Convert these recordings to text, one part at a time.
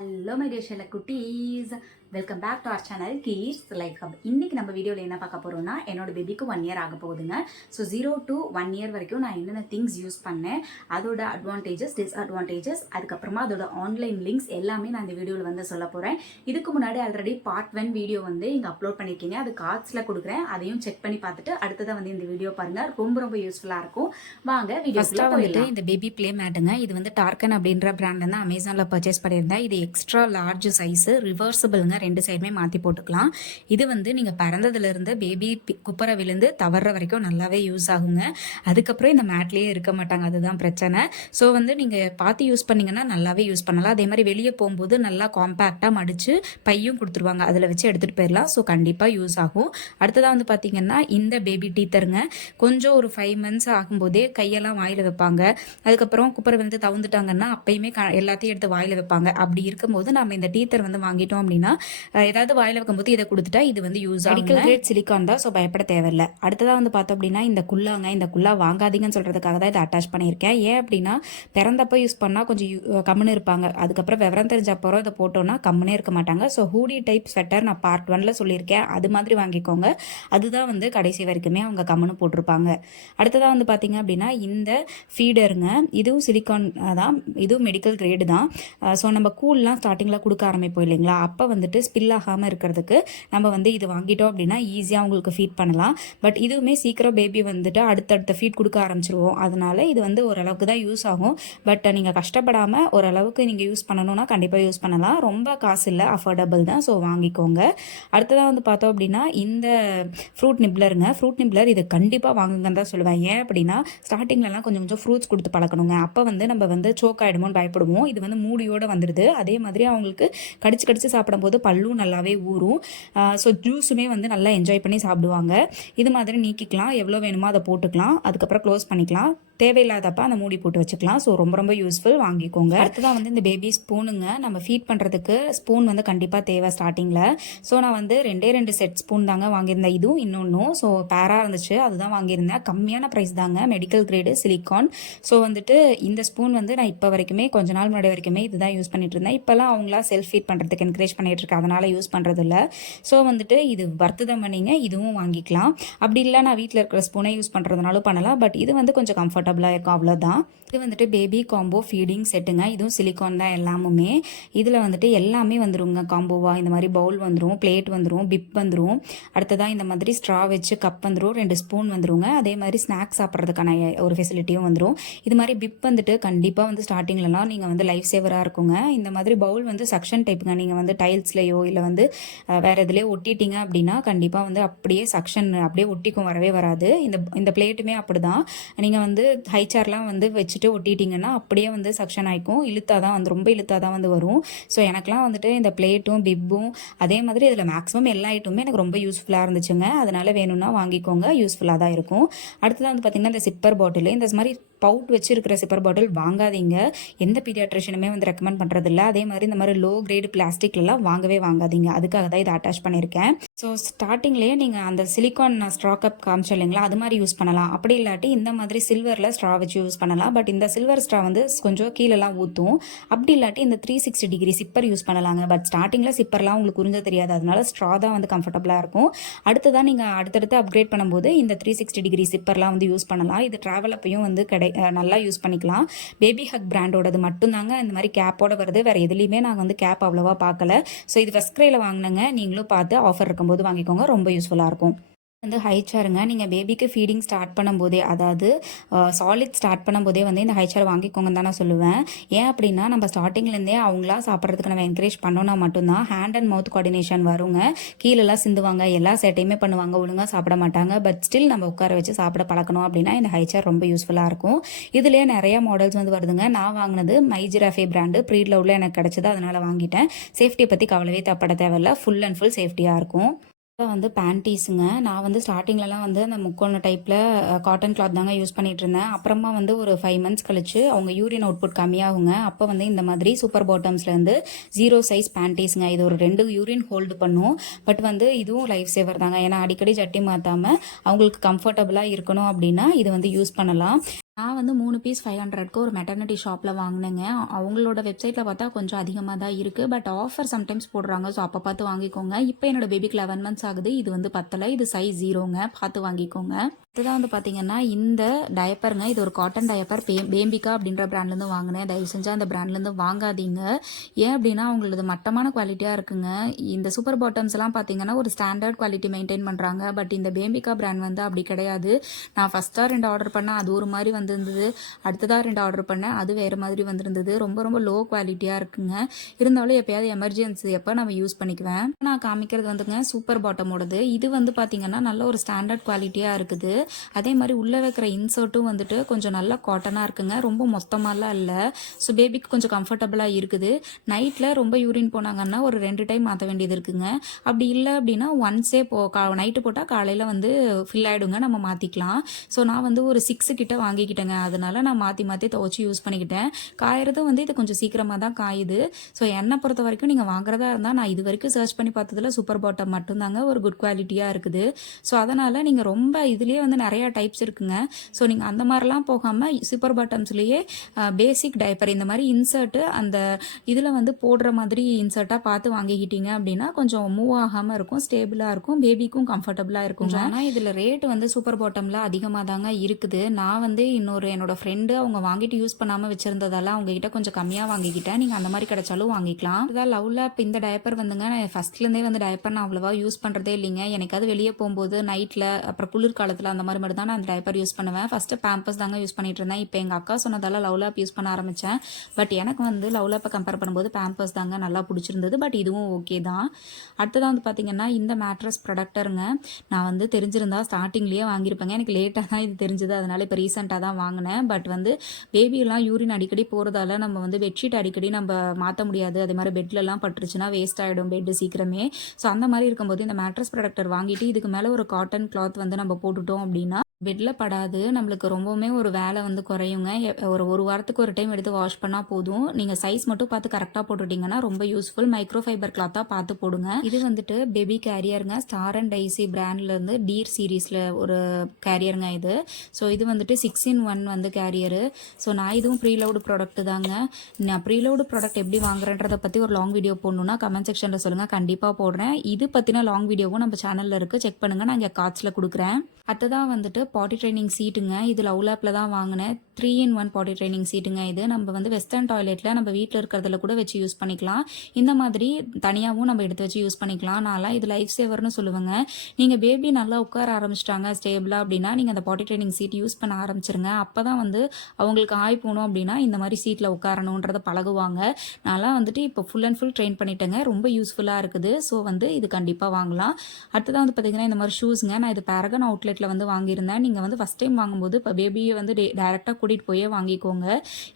Hello my dear ஷெல்ல குட்டீஸ், welcome back to our channel kids life hub. இன்றைக்கி நம்ம வீடியோவில் என்ன பார்க்க போகிறோம்னா, என்னோட பேபிக்கு 1 இயர் ஆக போகுதுங்க. ஸோ 0 to 1 இயர் வரைக்கும் நான் என்னென்ன திங்ஸ் யூஸ் பண்ணேன், அதோட அட்வான்டேஜஸ் டிஸ்அட்வான்டேஜஸ், அதுக்கப்புறமா அதோட ஆன்லைன் லிங்க்ஸ் எல்லாமே நான் இந்த வீடியோவில் வந்து சொல்ல போகிறேன். இதுக்கு முன்னாடி ஆல்ரெடி பார்ட் 1 வீடியோ வந்து இங்கே அப்லோட் பண்ணியிருக்கீங்க, அது கார்ட்ஸில் கொடுக்குறேன், அதையும் செக் பண்ணி பார்த்துட்டு அடுத்ததான் வந்து இந்த வீடியோ பாருங்கள். ரொம்ப யூஸ்ஃபுல்லாக இருக்கும். வாங்க வீடியோஸ்ல போயிடலாம். இந்த பேபி ப்ளே மேட்டுங்க, இது வந்து டார்கன் அப்படின்ற பிராண்ட் வந்து அமேசானில் பர்ச்சேஸ் பண்ணியிருந்தேன். இது எக்ஸ்ட்ரா லார்ஜ் சைஸு, ரிவர்சபிள்ங்க, 2 சைடுமே மாற்றி போட்டுக்கலாம். இது வந்து நீங்கள் பிறந்ததுலேருந்து பேபி குப்பரை விழுந்து தவற வரைக்கும் நல்லாவே யூஸ் ஆகுங்க. அதுக்கப்புறம் இந்த மேட்லேயே இருக்க மாட்டாங்க, அதுதான் பிரச்சனை. ஸோ வந்து நீங்கள் பார்த்து யூஸ் பண்ணிங்கன்னா நல்லாவே யூஸ் பண்ணலாம். அதே மாதிரி வெளியே போகும்போது நல்லா காம்பேக்டாக மடித்து பையும் கொடுத்துருவாங்க, அதில் வச்சு எடுத்துகிட்டு போயிடலாம். ஸோ கண்டிப்பாக யூஸ் ஆகும். அடுத்ததாக வந்து பார்த்தீங்கன்னா இந்த பேபி டீத்தருங்க, கொஞ்சம் ஒரு 5 months ஆகும்போதே கையெல்லாம் வாயில் வைப்பாங்க. அதுக்கப்புறம் குப்பரை வந்து தவுந்துட்டாங்கன்னா அப்பயுமே எல்லாத்தையும் எடுத்து வாயில் வைப்பாங்க. அப்படி இருக்கும்போது நம்ம இந்த டீத்தர் வந்து வாங்கிட்டோம் அப்படின்னா ஏதாவது வாயில் வைக்கும்போது இதை கொடுத்துட்டா இது வந்து யூஸ் ஆகும். மெடிக்கல் கிரேட் சிலிக்கான் தான், ஸோ பயப்பட தேவையில்லை. அடுத்ததாக வந்து பார்த்தோம் அப்படின்னா இந்த குல்லா வாங்காதீங்கன்னு சொல்கிறதுக்காக தான் இதை அட்டாச் பண்ணியிருக்கேன். ஏன் அப்படின்னா பிறந்தப்போ யூஸ் பண்ணால் கொஞ்சம் கம்முன்னு இருப்பாங்க, அதுக்கப்புறம் விவரம் தெரிஞ்ச அப்புறம் இதை போட்டோன்னா கம்முனே இருக்க மாட்டாங்க. ஸோ ஹூடி டைப் ஸ்வெட்டர் நான் பார்ட் 1ல் சொல்லியிருக்கேன், அது மாதிரி வாங்கிக்கோங்க. அதுதான் வந்து கடைசி வரைக்குமே அவங்க கம்முன்னு போட்டிருப்பாங்க. அடுத்ததாக வந்து பார்த்தீங்க அப்படின்னா இந்த ஃபீடருங்க, இதுவும் சிலிக்கான் தான், இதுவும் மெடிக்கல் கிரேடு தான். ஸோ நம்ம கூல்லாம் ஸ்டார்டிங்கில் கொடுக்க ஆரம்பிப்போம் இல்லைங்களா, அப்போ வந்துட்டு ஸ்பில் ஆகாமல் இருக்கிறதுக்கு நம்ம வந்து இது வாங்கிட்டோம் அப்படின்னா ஈஸியாக அவங்களுக்கு ஃபீட் பண்ணலாம். பட் இதுவுமே சீக்கிரம் பேபி வந்துட்டு அடுத்தடுத்த ஃபீட் கொடுக்க ஆரம்பிச்சிருவோம். அதனால இது வந்து ஓரளவுக்கு தான் யூஸ் ஆகும். பட் நீங்கள் கஷ்டப்படாமல் ஓரளவுக்கு நீங்கள் யூஸ் பண்ணணும்னா கண்டிப்பாக யூஸ் பண்ணலாம். ரொம்ப காசு இல்லை, அஃபோர்டபுள் தான், ஸோ வாங்கிக்கோங்க. அடுத்ததாக வந்து பார்த்தோம் அப்படின்னா இந்த ஃப்ரூட் நிப்ளர் இது கண்டிப்பாக வாங்குங்கன்னு தான் சொல்லுவேன். ஏன் அப்படின்னா ஸ்டார்டிங்லலாம் கொஞ்சம் ஃப்ரூட்ஸ் கொடுத்து பழக்கணுங்க. அப்போ வந்து நம்ம வந்து சோக் ஆகிடுமோன்னு பயப்படுவோம். இது வந்து மூடியோடு வந்துடுது. அதே மாதிரி அவங்களுக்கு கடிச்சு சாப்பிடும்போது பல்லும் நல்லாவே ஊறும். ஸோ ஜூஸுமே வந்து நல்லா என்ஜாய் பண்ணி சாப்பிடுவாங்க. இது மாதிரி நீக்கிக்கலாம், எவ்வளோ வேணுமோ அதை போட்டுக்கலாம், அதுக்கப்புறம் க்ளோஸ் பண்ணிக்கலாம். தேவையில்லாதப்ப அந்த மூடி போட்டு வச்சுக்கலாம். ஸோ ரொம்ப யூஸ்ஃபுல், வாங்கிக்கோங்க. அடுத்ததான் வந்து இந்த பேபி ஸ்பூனுங்க, நம்ம ஃபீட் பண்ணுறதுக்கு ஸ்பூன் வந்து கண்டிப்பாக தேவை ஸ்டார்டிங்கில். ஸோ நான் வந்து 2 செட் ஸ்பூன் தாங்க வாங்கியிருந்தேன், இதுவும் இன்னொன்றும். ஸோ பேராக இருந்துச்சு, அதுதான் வாங்கியிருந்தேன். கம்மியான ப்ரைஸ் தாங்க, மெடிக்கல் கிரேடு சிலிக்கான். ஸோ வந்துட்டு இந்த ஸ்பூன் வந்து நான் இப்போ வரைக்குமே கொஞ்ச நாள் முன்னாடி வரைக்குமே இதுதான் யூஸ் பண்ணிட்டு இருந்தேன். இப்போல்லாம் அவங்களா செல்ஃப் ஃபீட் பண்ணுறதுக்கு என்கரேஜ் பண்ணிட்டு இருக்கேன், அதனால் யூஸ் பண்ணுறது இல்லை. ஸோ வந்துட்டு இது வர்த்ததம் பண்ணிங்க, இதுவும் வாங்கிக்கலாம். அப்படி இல்லை நான் வீட்டில் இருக்கிற ஸ்பூனை யூஸ் பண்ணுறதுனாலும் பண்ணலாம். பட் இது வந்து கொஞ்சம் கம்ஃபர்டபுளாக இருக்கும், அவ்வளோதான். இது வந்துட்டு பேபி காம்போ ஃபீடிங் செட்டுங்க, இதுவும் சிலிக்கான் தான் எல்லாமுமே. இதில் வந்துட்டு எல்லாமே வந்துருங்க காம்போவாக. இந்த மாதிரி பவுல் வந்துடும், பிளேட் வந்துடும், பிப் வந்துடும். அடுத்ததான் இந்த மாதிரி ஸ்ட்ரா வச்சு கப் வந்துடும், 2 ஸ்பூன் வந்துருங்க. அதே மாதிரி ஸ்நாக்ஸ் சாப்பிட்றதுக்கான ஒரு ஃபெசிலிட்டியும் வந்துடும். இது மாதிரி பிப் வந்துட்டு கண்டிப்பாக வந்து ஸ்டார்டிங்லலாம் நீங்கள் வந்து லைஃப் சேவராக இருக்குங்க. இந்த மாதிரி பவுல் வந்து சக்ஷன் டைப்புங்க, நீங்கள் வந்து டைல்ஸ்லையோ இல்லை வந்து வேறு எதுலேயோ ஒட்டிட்டீங்க அப்படின்னா கண்டிப்பாக வந்து அப்படியே சக்ஷன் அப்படியே ஒட்டிக்கும், வரவே வராது. இந்த பிளேட்டுமே அப்படி தான். நீங்கள் வந்து ஹை சேர்லாம் வந்து வச்சுட்டு ஒட்டிட்டிங்கன்னா அப்படியே வந்து சக்ஷன் ஆகிக்கும், இழுத்தாதான் வந்து ரொம்ப இழுத்தாதான் வந்து வரும். ஸோ எனக்குலாம் வந்துட்டு இந்த பிளேட்டும் பிப்பும் அதே மாதிரி இதில் மேக்ஸிமம் எல்லா ஐட்டமுமே எனக்கு ரொம்ப யூஸ்ஃபுல்லாக இருந்துச்சுங்க. அதனால் வேணும்னா வாங்கிக்கோங்க, யூஸ்ஃபுல்லாக தான் இருக்கும். அடுத்ததான் வந்து பார்த்திங்கன்னா இந்த சிப்பர் பாட்டில், இந்த மாதிரி பவுட் வச்சு இருக்கிற சிப்பர் பாட்டில் வாங்காதீங்க, எந்த பீடியாட்ரிஷனுமே வந்து ரெக்கமெண்ட் பண்ணுறதில்ல. அதே மாதிரி இந்த மாதிரி லோ கிரேட் பிளாஸ்டிக்லாம் வாங்காதீங்க, அதுக்காக தான் இதை அட்டாச் பண்ணியிருக்கேன். ஸோ ஸ்டார்டிங்லேயே நீங்கள் அந்த சிலிக்கான் ஸ்ட்ரா கப் காமிச்சோம் இல்லைங்களா, அது மாதிரி யூஸ் பண்ணலாம். அப்படி இல்லாட்டி இந்த மாதிரி சில்வரில் ஸ்ட்ரா வச்சு யூஸ் பண்ணலாம். பட் இந்த சில்வர் ஸ்ட்ரா வந்து கொஞ்சம் கீழெல்லாம் ஊற்றும். அப்படி இல்லாட்டி இந்த 360 டிகிரி சிப்பர் யூஸ் பண்ணலாங்க. பட் ஸ்டார்டிங்கில் சிப்பர்லாம் உங்களுக்கு உறிஞ்ச தெரியாது, அதனால ஸ்ட்ரா தான் வந்து கம்ஃபர்டபுளாக இருக்கும். அடுத்ததான் நீங்கள் அடுத்தடுத்து அப்கிரேட் பண்ணும்போது இந்த 360 டிகிரி சிப்பர்லாம் வந்து யூஸ் பண்ணலாம். இது ட்ராவல் அப்பையும் வந்து நல்லா யூஸ் பண்ணிக்கலாம். பேபி ஹக் பிராண்டோடது மட்டும்தாங்க இந்த மாதிரி கேப்போட வருது, வேறு எதுலேயுமே நாங்கள் வந்து கேப் அவ்வளோவா பார்க்கல. ஸோ இது ஃபஸ்ட் கிரேல வாங்கினேங்க, நீங்களும் பார்த்து ஆஃபர் இருக்கும்போது வாங்கிக்கோங்க, ரொம்ப யூஸ்ஃபுல்லாக இருக்கும். வந்து ஹை சேருங்க, நீங்கள் பேபிக்கு ஃபீடிங் ஸ்டார்ட் பண்ணும்போதே, அதாவது சாலிட் ஸ்டார்ட் பண்ணும்போதே வந்து இந்த ஹை சேர் வாங்கிக்கோங்கன்னு தான் நான் சொல்லுவேன். ஏன் அப்படின்னா நம்ம ஸ்டார்டிங்லேருந்தே அவங்களா சாப்பிட்றதுக்கு நம்ம என்கரேஜ் பண்ணோன்னா மட்டும்தான் ஹேண்ட் அண்ட் மவுத் கோஆர்டினேஷன் வருங்க. கீழெல்லாம் சிந்துவாங்க, எல்லா சேட்டையுமே பண்ணுவாங்க, ஒழுங்காக சாப்பிட மாட்டாங்க. பட் ஸ்டில் நம்ம உட்கார வச்சு சாப்பிட பழக்கணும் அப்படின்னா இந்த ஹை சேர் ரொம்ப யூஸ்ஃபுல்லாக இருக்கும். இதுலேயே நிறைய மாடல்ஸ் வந்து வருதுங்க. நான் வாங்கினது மைஜிராஃபே பிராண்டு ப்ரீலோவில் எனக்கு கிடச்சிது, அதனால் வாங்கிட்டேன். சேஃப்டியை பற்றி கவலையே தப்பட தேவையில்லை, ஃபுல் அண்ட் ஃபுல் சேஃப்டியாக இருக்கும். வந்து பேண்டீஸுங்க, நான் வந்து ஸ்டார்டிங்லலாம் வந்து அந்த முக்கோண டைப்பில் காட்டன் கிளாத் தாங்க யூஸ் பண்ணிட்டு இருந்தேன். அப்புறமா வந்து ஒரு 5 months கழிச்சு அவங்க யூரின் அவுட்புட் கம்மியாகுங்க. அப்போ வந்து இந்த மாதிரி சூப்பர் பாட்டம்ஸ்லேருந்து 0 சைஸ் பேண்டீஸுங்க, இது ஒரு 2 யூரின் ஹோல்டு பண்ணும். பட் வந்து இதுவும் லைஃப் சேவர் தாங்க, ஏன்னா அடிக்கடி ஜட்டி மாற்றாமல் அவங்களுக்கு கம்ஃபர்டபுளாக இருக்கணும் அப்படின்னா இது வந்து யூஸ் பண்ணலாம். நான் வந்து 3 பீஸ் 500க்கு ஒரு மெட்டர்னிட்டி ஷாப்பில் வாங்கினேங்க. அவங்களோட வெப்சைட்டில் பார்த்தா கொஞ்சம் அதிகமாக தான் இருக்குது. பட் ஆஃபர் சம்டைம்ஸ் போடுறாங்க. ஸோ அப்போ பார்த்து வாங்கிக்கோங்க. இப்போ என்னோட பேபிக்கு 11 மந்த்ஸ் ஆகுது. இது வந்து பத்தலை. இது சைஸ் 0ங்க. பார்த்து வாங்கிக்கோங்க. இதுதான் வந்து பார்த்தீங்கன்னா இந்த டயப்பருங்க. இது ஒரு காட்டன் டயப்பர். பேம்பிகா அப்படின்ற பிராண்ட்லேருந்து வாங்கினேன். தயவு செஞ்சு அந்த பிராண்ட்லேருந்து வாங்காதீங்க. ஏன் அப்படின்னா அவங்களது மட்டமான குவாலிட்டியாக இருக்குங்க. இந்த சூப்பர் பாட்டம்ஸ் எல்லாம் பார்த்தீங்கன்னா ஒரு ஸ்டாண்டர்ட் குவாலிட்டி மெயின்டைன் பண்ணுறாங்க. பட் இந்த பேம்பிகா பிராண்ட் வந்து அப்படி கிடையாது. நான் ஃபஸ்ட்டாக 2 ஆர்டர் பண்ணேன். அது ஒரு மாதிரி வந்திருந்தது. அடுத்ததாக 2 ஆர்டர் பண்ணேன். அது வேறு மாதிரி வந்திருந்தது. ரொம்ப ரொம்ப லோ குவாலிட்டியாக இருக்குங்க. இருந்தாலும் எப்போயாவது எமர்ஜென்சி எப்போ நம்ம யூஸ் பண்ணிக்குவேன். நான் காமிக்கிறது வந்துங்க சூப்பர் பாட்டமோடது. இது வந்து பார்த்தீங்கன்னா நல்ல ஒரு ஸ்டாண்டர்ட் குவாலிட்டியாக இருக்குது. அதே மாதிரி உள்ளே வைக்கிற இன்சர்ட்டும் வந்துட்டு கொஞ்சம் நல்லா காட்டனாக இருக்குங்க. ரொம்ப மொத்தமாலாம் இல்லை. ஸோ பேபிக்கு கொஞ்சம் கம்ஃபர்டபுளாக இருக்குது. நைட்டில் ரொம்ப யூரின் போனாங்கன்னா ஒரு 2 டைம் மாற்ற வேண்டியது இருக்குங்க. அப்படி இல்லை அப்படின்னா ஒன்ஸே நைட்டு போட்டால் காலையில் வந்து ஃபில் ஆகிடுங்க. நம்ம மாற்றிக்கலாம். ஸோ நான் வந்து ஒரு 6 கிட்ட வாங்கிக்கிட்டேங்க. அதனால நான் மாற்றி மாற்றி துவச்சி யூஸ் பண்ணிக்கிட்டேன். காயறதும் வந்து இது கொஞ்சம் சீக்கிரமாக தான் காயுது. ஸோ என்னை பொறுத்த வரைக்கும் நீங்கள் வாங்குறதா இருந்தால் நான் இது வரைக்கும் சர்ச் பண்ணி பார்த்ததுல சூப்பர் பாட்டம் மட்டும்தாங்க ஒரு குட் குவாலிட்டியாக இருக்குது. ஸோ அதனால் நீங்கள் ரொம்ப இதுலேயே வந்து நிறையா டைப்ஸ் இருக்குங்க. ஸோ நீங்கள் அந்த மாதிரிலாம் போகாமல் சூப்பர் பாட்டம்ஸ்லேயே பேசிக் டைப்பர் இந்த மாதிரி இன்சர்ட்டு அந்த இதில் வந்து போடுற மாதிரி இன்சர்ட்டாக பார்த்து வாங்கிக்கிட்டீங்க அப்படின்னா கொஞ்சம் மூவ் ஆகாமல் இருக்கும், ஸ்டேபிளாக இருக்கும், பேபிக்கும் கம்ஃபர்டபுளாக இருக்குங்க. ஆனால் இதில் ரேட்டு வந்து சூப்பர் பாட்டமில் அதிகமாக தாங்க இருக்குது. நான் வந்து என்னோட ஃப்ரெண்டு அவங்க வாங்கிட்டு யூஸ் பண்ணாமல் வச்சுருந்ததால அவங்ககிட்ட கொஞ்சம் கம்மியாக வாங்கிக்கிட்டேன். நீங்கள் அந்த மாதிரி கிடைச்சாலும் வாங்கிக்கலாம். இதான் லவ்ல இப்போ இந்த டைப்பர் வந்துங்க நான் ஃபஸ்ட்லேருந்தே வந்து டைப்பர் நான் அவ்வளோவா யூஸ் பண்ணுறதே இல்லைங்க. எனக்காவது வெளியே போகும்போது நைட்டில் அப்புறம் குளிர்காலத்தில் அந்த மாதிரி மட்டும் தான் நான் அந்த டைப்பர் யூஸ் பண்ணுவேன். ஃபஸ்ட்டு பேம்பர்ஸ் தாங்க யூஸ் பண்ணிட்டு இருந்தேன். இப்போ எங்கள் அக்கா சொன்னதால லவ்லாப் யூஸ் பண்ண ஆரம்பித்தேன். பட் எனக்கு வந்து லவ்லாப்பை கம்பேர் பண்ணும்போது பேம்பர்ஸ் தாங்க நல்லா பிடிச்சிருந்தது. பட் இதுவும் ஓகே தான். அடுத்ததான் வந்து பார்த்தீங்கன்னா இந்த மேட்ரஸ் ப்ரொடக்டருங்க. நான் வந்து தெரிஞ்சிருந்தா ஸ்டார்டிங்லேயே வாங்கியிருப்பேங்க. எனக்கு லேட்டாக தான் இது தெரிஞ்சது. அதனால இப்போ ரீசெண்டாக தான் வாங்கினேன். பட் வந்து பேபியெல்லாம் யூரின் அடிக்கடி போகிறதால நம்ம வந்து பெட்ஷீட் அடிக்கடி நம்ம மாற்ற முடியாது. அதே மாதிரி பெட்லலாம் பட்டுருச்சுன்னா வேஸ்ட் ஆகிடும் பெட்டு சீக்கிரமே. ஸோ அந்த மாதிரி இருக்கும்போது இந்த மேட்ரஸ் ப்ரொடக்டர் வாங்கிட்டு இதுக்கு மேலே ஒரு காட்டன் கிளாத் வந்து நம்ம போட்டுட்டோம் அப்படின்னா பெட்டில் படாது. நம்மளுக்கு ரொம்பவுமே ஒரு வேலை வந்து குறையுங்க. ஒரு வாரத்துக்கு ஒரு டைம் எடுத்து வாஷ் பண்ணால் போதும். நீங்கள் சைஸ் மட்டும் பார்த்து கரெக்டாக போட்டுட்டிங்கன்னா ரொம்ப யூஸ்ஃபுல். மைக்ரோ ஃபைபர் கிளாத்தாக பார்த்து போடுங்க. இது வந்துட்டு பேபி கேரியருங்க. ஸ்டார் அண்ட் டைசி பிராண்ட்லேருந்து டீர் சீரீஸில் ஒரு கேரியருங்க இது. ஸோ இது வந்துட்டு 6-in-1 வந்து கேரியரு. ஸோ நான் இதுவும் ப்ரீலோடு ப்ராடக்ட் தாங்க. நான் ப்ரீலோடு ப்ராடக்ட் எப்படி வாங்குறேன்றதை பற்றி ஒரு லாங் வீடியோ போடணுன்னா கமெண்ட் செக்ஷனில் சொல்லுங்கள். கண்டிப்பாக போடுறேன். இது பற்றின லாங் வீடியோவும் நம்ம சேனலில் இருக்குது. செக் பண்ணுங்கள். நான் இங்கே கார்ட்ஸில் கொடுக்குறேன். அடுத்ததான் வந்துட்டு பாட்டி ட்ரைனிங் சீட்டுங்க. இது லவ்லாப்பில் தான் வாங்கினேன். 3-in-1 பாட்டி ட்ரைனிங் சீட்டுங்க. இது நம்ம வந்து வெஸ்டர்ன் டாய்லெட்டில் நம்ம வீட்டில் இருக்கிறதுல கூட வச்சு யூஸ் பண்ணிக்கலாம். இந்த மாதிரி தனியாகவும் நம்ம எடுத்து வச்சு யூஸ் பண்ணிக்கலாம். நான்லாம் இது லைஃப் சேவர்னு சொல்லுவேங்க. நீங்கள் பேபி நல்லா உட்கார ஆரம்பிச்சிட்டாங்க ஸ்டேபிளாக அப்படின்னா நீங்கள் அந்த பாட்டி ட்ரைனிங் சீட் யூஸ் பண்ண ஆரம்பிச்சிருங்க. அப்போ தான் வந்து அவங்களுக்கு ஆய் போகணும் அப்படின்னா இந்த மாதிரி சீட்டில் உட்காரணுன்றதை பழகுவாங்க. நான்லாம் வந்துட்டு இப்போ ஃபுல் அண்ட் ஃபுல் ட்ரெயின் பண்ணிட்டேங்க. ரொம்ப யூஸ்ஃபுல்லாக இருக்குது. ஸோ வந்து இது கண்டிப்பாக வாங்கலாம். அடுத்ததான் வந்து பார்த்தீங்கன்னா இந்த மாதிரி ஷூஸுங்க. நான் இது பேரகன் அவுட்லெட்டில் வந்து வாங்கியிருந்தேன். நீங்கள் வந்து ஃபஸ்ட் டைம் வாங்கும்போது இப்போ பேபியை வந்து டைரெக்டாக கூட்டிகிட்டு போயே வாங்கிக்கோங்க.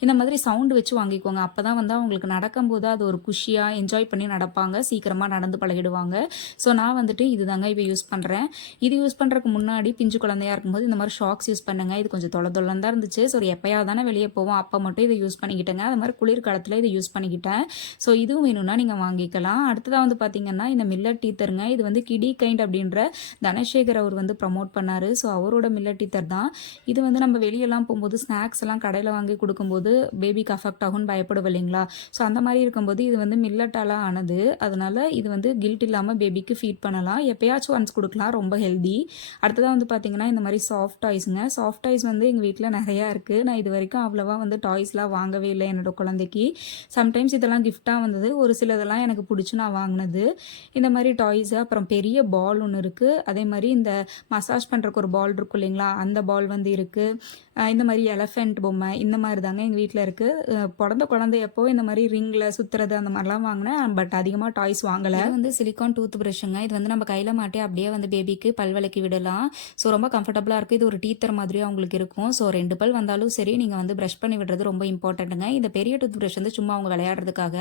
இந்த மாதிரி சவுண்டு வச்சு வாங்கிக்கோங்க. அப்போ தான் வந்து அவங்களுக்கு நடக்கும்போது அது ஒரு குஷியாக என்ஜாய் பண்ணி நடப்பாங்க. சீக்கிரமாக நடந்து பழகிடுவாங்க. ஸோ நான் வந்துட்டு இது தாங்க இப்போ யூஸ் பண்ணுறேன். இது யூஸ் பண்ணுறதுக்கு முன்னாடி பிஞ்சு குழந்தையாக இருக்கும்போது இந்த மாதிரி ஷாக்ஸ் யூஸ் பண்ணுங்க. இது கொஞ்சம் தொலைதான் இருந்துச்சு. ஸோ எப்போயாவது தானே வெளியே போவோம். அப்போ மட்டும் இதை யூஸ் பண்ணிக்கிட்டேங்க. அது மாதிரி குளிர்காலத்தில் இதை யூஸ் பண்ணிக்கிட்டேன். ஸோ இதுவும் வேணும்னா நீங்கள் வாங்கிக்கலாம். அடுத்ததாக வந்து பார்த்தீங்கன்னா இந்த மில்லட் டீத்தருங்க. இது வந்து கிடி கைண்ட் அப்படின்ற தனசேகர் அவர் வந்து ப்ரமோட் பண்ணார். ஸோ அவரோட மில்லட் டீத்தர் தான் இது. வந்து நம்ம வெளியெல்லாம் போகும்போது ஸ்நாக்ஸ் எல்லாம் கடையில் வாங்கி கொடுக்கும்போது பேபிக்கு அஃபெக்ட் ஆகும்னு பயப்படுவோம் இல்லைங்களா. ஸோ அந்த மாதிரி இருக்கும்போது இது வந்து மில்லட்டால் ஆனது. அதனால இது வந்து கில்ட் இல்லாமல் பேபிக்கு ஃபீட் பண்ணலாம். எப்பயாச்சும் ஒன்ஸ் கொடுக்கலாம். ரொம்ப ஹெல்தி. அடுத்ததாக வந்து பார்த்தீங்கன்னா இந்த மாதிரி சாஃப்ட் டாய்ஸுங்க. சாஃப்ட் டாய்ஸ் வந்து எங்கள் வீட்டில் நிறையா இருக்குது. நான் இது வரைக்கும் அவ்வளோவா வந்து டாய்ஸ்லாம் வாங்கவே இல்லை என்னோட குழந்தைக்கு. சம்டைம்ஸ் இதெல்லாம் கிஃப்டாக வந்தது. ஒரு சிலதெல்லாம் எனக்கு பிடிச்சி நான் வாங்கினது. இந்த மாதிரி டாய்ஸு. அப்புறம் பெரிய பால் ஒன்று இருக்குது. அதே மாதிரி இந்த மசாஜ் பண்ணுறக்கு ஒரு பால் இருக்கும் இல்லைங்களா, அந்த பால் வந்து இருக்குது. இந்த மாதிரி எலஃபெண்ட் பொம்மை இந்த மாதிரி தாங்க எங்கள் வீட்டில் இருக்குது. பிறந்த குழந்தை எப்போ இந்த மாதிரி ரிங்கில் சுற்றுறது அந்த மாதிரிலாம் வாங்கினேன். பட் அதிகமாக டாய்ஸ் வாங்கலை. இது வந்து சிலிக்கான் டூத் ப்ரஷ்ஷுங்க. இது வந்து நம்ம கையில் மாட்டி அப்படியே வந்து பேபிக்கு பல் விளக்கி விடலாம். ஸோ ரொம்ப கம்ஃபர்டபுளாக இருக்குது. இது ஒரு டீத்தர் மாதிரியும் அவங்களுக்கு இருக்கும். ஸோ 2 பல் வந்தாலும் சரி நீங்கள் வந்து ப்ரஷ் பண்ணி விடுறது ரொம்ப இம்பார்ட்டண்ட்டுங்க. இந்த பெரிய டூத் ப்ரஷ் வந்து சும்மா அவங்க விளையாடுறதுக்காக.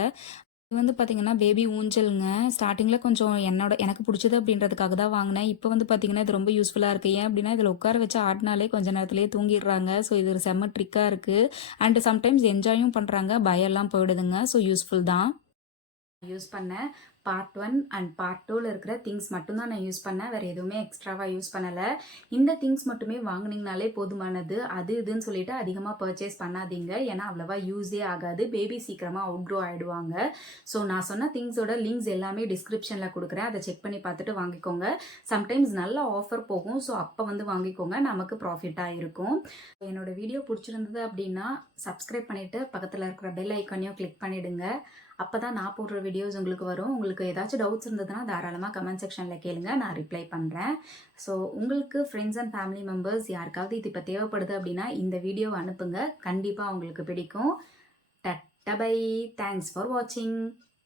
இது வந்து பார்த்தீங்கன்னா பேபி ஊஞ்சலுங்க. ஸ்டார்டிங்கில் கொஞ்சம் எனக்கு பிடிச்சது அப்படின்றதுக்காக தான் வாங்கினேன். இப்போ வந்து பார்த்தீங்கன்னா இது ரொம்ப யூஸ்ஃபுல்லாக இருக்குது. ஏன் அப்படின்னா இதில் உட்கார வச்சு ஆடினாலே கொஞ்சம் நேரத்துலேயே தூங்கிடுறாங்க. ஸோ இது ஒரு செம்ம ட்ரிக்காக இருக்குது. அண்ட் சம்டைம்ஸ் என்ஜாயும் பண்ணுறாங்க. பயம்லாம் போயிடுதுங்க. ஸோ யூஸ்ஃபுல் தான். யூஸ் பண்ணேன். பார்ட் 1 அண்ட் பார்ட் 2ல இருக்கிற திங்ஸ் மட்டும்தான் நான் யூஸ் பண்ணேன். வேறு எதுவுமே எக்ஸ்ட்ராவாக யூஸ் பண்ணலை. இந்த திங்ஸ் மட்டுமே வாங்குனீங்கனாலே போதுமானது. அது இதுன்னு சொல்லிட்டு அதிகமாக பர்ச்சேஸ் பண்ணாதீங்க. ஏன்னா அவ்வளோவா யூஸே ஆகாது. பேபி சீக்கிரமாக அவுட்க்ரோ ஆகிடுவாங்க. ஸோ நான் சொன்ன திங்ஸோட லிங்க்ஸ் எல்லாமே டிஸ்கிரிப்ஷனில் கொடுக்குறேன். அதை செக் பண்ணி பார்த்துட்டு வாங்கிக்கோங்க. சம்டைம்ஸ் நல்ல ஆஃபர் போகும். ஸோ அப்போ வந்து வாங்கிக்கோங்க. நமக்கு ப்ராஃபிட்டாக இருக்கும். என்னோட வீடியோ பிடிச்சிருந்தது அப்படின்னா சப்ஸ்கிரைப் பண்ணிவிட்டு பக்கத்தில் இருக்கிற பெல் ஐக்கானையும் கிளிக் பண்ணிவிடுங்க. அப்போ தான் நான் போடுற வீடியோஸ் உங்களுக்கு வரும். உங்களுக்கு ஏதாச்சும் டவுட்ஸ் இருந்ததுன்னா தாராளமாக கமெண்ட் செக்ஷனில் கேளுங்க. நான் ரிப்ளை பண்ணுறேன். ஸோ உங்களுக்கு ஃப்ரெண்ட்ஸ் அண்ட் ஃபேமிலி மெம்பர்ஸ் யாருக்காவது இது இப்போ தேவைப்படுது அப்படின்னா இந்த வீடியோவை அனுப்புங்க. கண்டிப்பாக அவங்களுக்கு பிடிக்கும். Ta-ta by. தேங்க்ஸ் ஃபார் வாட்சிங்.